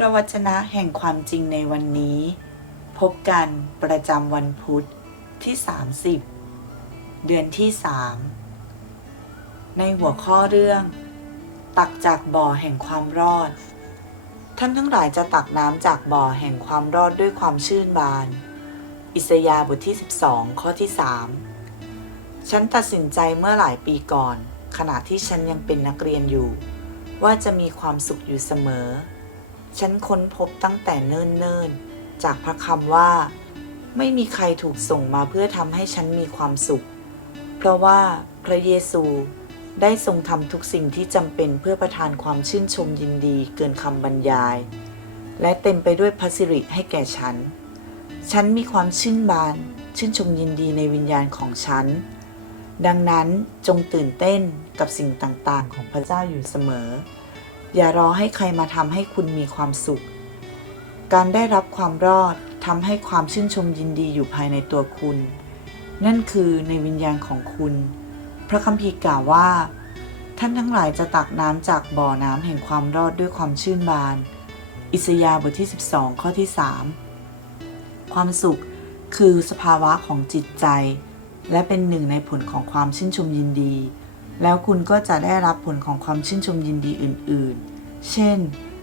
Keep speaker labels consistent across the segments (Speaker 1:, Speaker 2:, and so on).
Speaker 1: พระวจนะแห่งความจริงในวันนี้ พบกันประจำวันพุธที่ 30 เดือนที่ 3 ในหัวข้อเรื่อง ตักจากบ่อแห่งความรอด ท่านทั้งหลายจะตักน้ำจากบ่อแห่งความรอดด้วยความชื่นบาน อิสยาห์บทที่ 12 ข้อที่ 3 ฉันตัดสินใจเมื่อหลายปีก่อน ขณะที่ฉันยังเป็นนักเรียนอยู่ ว่าจะมีความสุขอยู่เสมอ ฉันค้นพบตั้งแต่เนิ่นๆ จากพระคำว่า ไม่มีใครถูกส่งมาเพื่อทำให้ฉันมีความสุข เพราะว่าพระเยซูได้ทรงทำทุกสิ่งที่จำเป็นเพื่อประทานความชื่นชมยินดีเกินคำบรรยาย และเต็มไปด้วยพระสิริให้แก่ฉัน ฉันมีความชื่นบาน ชื่นชมยินดีในวิญญาณของฉัน ดังนั้นจงตื่นเต้นกับสิ่งต่างๆของพระเจ้าอยู่เสมอ อย่ารอให้ใครมาทำให้คุณมีความสุข การได้รับความรอดทำให้ความชื่นชมยินดีอยู่ภายในตัวคุณ นั่นคือในวิญญาณของคุณ พระคัมภีร์กล่าวว่า ท่านทั้งหลายจะตักน้ำจากบ่อน้ำแห่งความรอดด้วยความชื่นบาน อิสยาห์บทที่ 12 ข้อที่ 3 ความสุขคือสภาวะของจิตใจ และเป็นหนึ่งในผลของความชื่นชมยินดี แล้วคุณก็จะได้รับผลของความชื่นชมยินดีอื่นๆ เช่น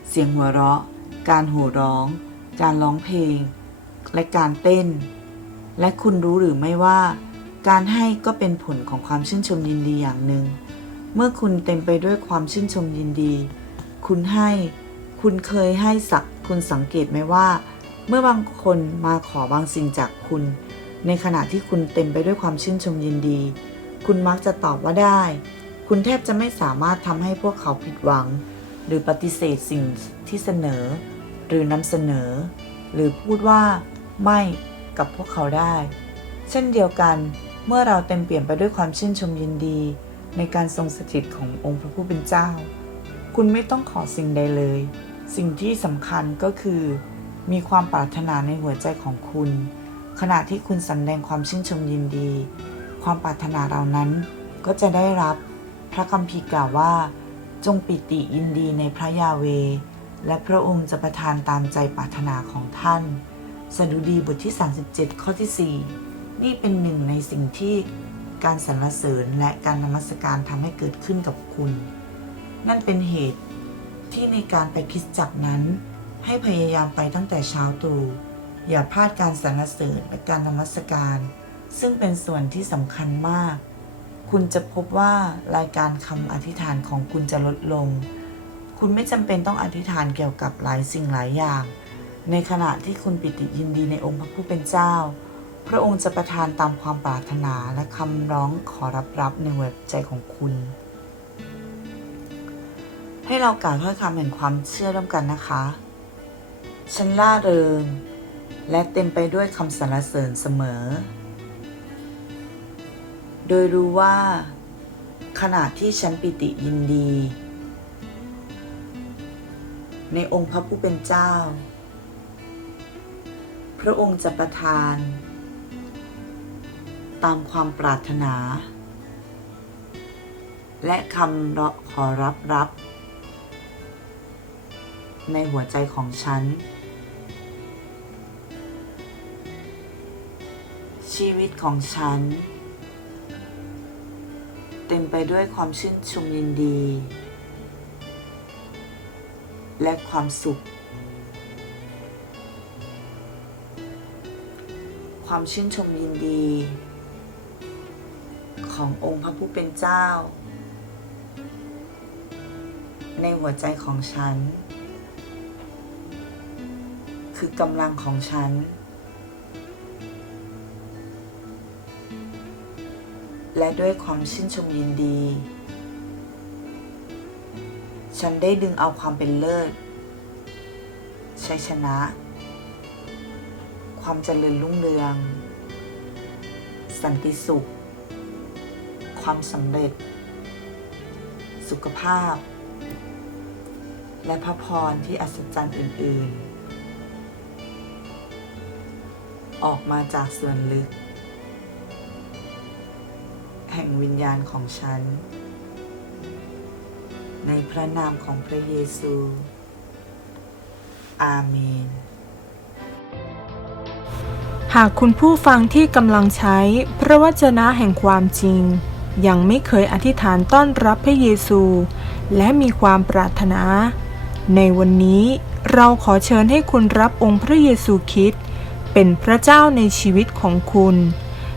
Speaker 1: เสียงหัวเราะ การโห่ร้อง การร้องเพลง และการเต้น และคุณรู้หรือไม่ว่า การให้ก็เป็นผลของความชื่นชมยินดีอย่างหนึ่ง เมื่อคุณเต็มไปด้วยความชื่นชมยินดี คุณให้ คุณเคยให้สัก คุณสังเกตไหมว่า เมื่อบางคนมาขอบางสิ่งจากคุณ ในขณะที่คุณเต็มไปด้วยความชื่นชมยินดี คุณมักจะตอบว่าได้ คุณแทบจะไม่สามารถทำให้พวกเขาผิดหวัง หรือปฏิเสธสิ่งที่เสนอ หรือนำเสนอ หรือพูดว่า ไม่กับพวกเขาได้ เช่นเดียวกัน เมื่อเราเต็มเปลี่ยนไปด้วยความชื่นชมยินดี ในการทรงสถิตขององค์พระผู้เป็นเจ้า คุณไม่ต้องขอสิ่งใดเลย สิ่งที่สำคัญก็คือ มีความปรารถนาในหัวใจของคุณ ขณะที่คุณสำแดงความชื่นชมยินดี ความปรารถนาเหล่านั้น ก็จะได้รับพระคัมภีร์กล่าวว่า จงปิติยินดีในพระยาเว และพระองค์จะประทานตามใจปรารถนาของท่าน สดุดีบทที่ 37 ข้อที่ 4 นี่เป็นหนึ่งในสิ่งที่การสรรเสริญและการนมัสการทำให้เกิดขึ้นกับคุณ นั่นเป็นเหตุที่ในการไปคริสตจักนั้น ให้พยายามไปตั้งแต่เช้าตรู่อย่าพลาดการสรรเสริญและการนมัสการ ซึ่งเป็นส่วนที่สำคัญมาก คุณจะพบว่ารายการคำอธิษฐานของคุณจะลดลง คุณไม่จำเป็นต้องอธิษฐานเกี่ยวกับหลายสิ่งหลายอย่าง ในขณะที่คุณปิติยินดีในองค์พระผู้เป็นเจ้า พระองค์จะประทานตามความปรารถนาและคำร้องขอรับรับในหัวใจของคุณ ให้เรากล่าวถ้อยคำแห่งความเชื่อร่วมกันนะคะ ฉันล่าเริงและเต็มไปด้วยคำสรรเสริญเสมอ โดยรู้ว่า ขณะที่ฉันปิติยินดี ในองค์พระผู้เป็นเจ้า พระองค์จะประทาน ตามความปรารถนา และคำขอรับรับ ในหัวใจของฉันชีวิตของฉันเต็มไปด้วยความชื่นชมยินดี และความสุข ความชื่นชมยินดี ขององค์พระผู้เป็นเจ้า ในหัวใจของฉัน คือกำลังของฉัน และด้วยความชื่นชมยินดี ฉันได้ดึงเอาความเป็นเลิศชัยชนะ ความเจริญรุ่งเรือง สันติสุข ความสำเร็จ สุขภาพ และพระพรที่อัศจรรย์อื่น ๆ ออกมาจากส่วนลึก แห่งวิญญาณของฉัน ในพระนามของพระเยซู อาเมน
Speaker 2: หากคุณผู้ฟังที่กำลังใช้พระวจนะแห่งความจริง ยังไม่เคยอธิษฐานต้อนรับพระเยซู และมีความปรารถนา ในวันนี้เราขอเชิญให้คุณรับองค์พระเยซูคริสต์เป็นพระเจ้าในชีวิตของคุณ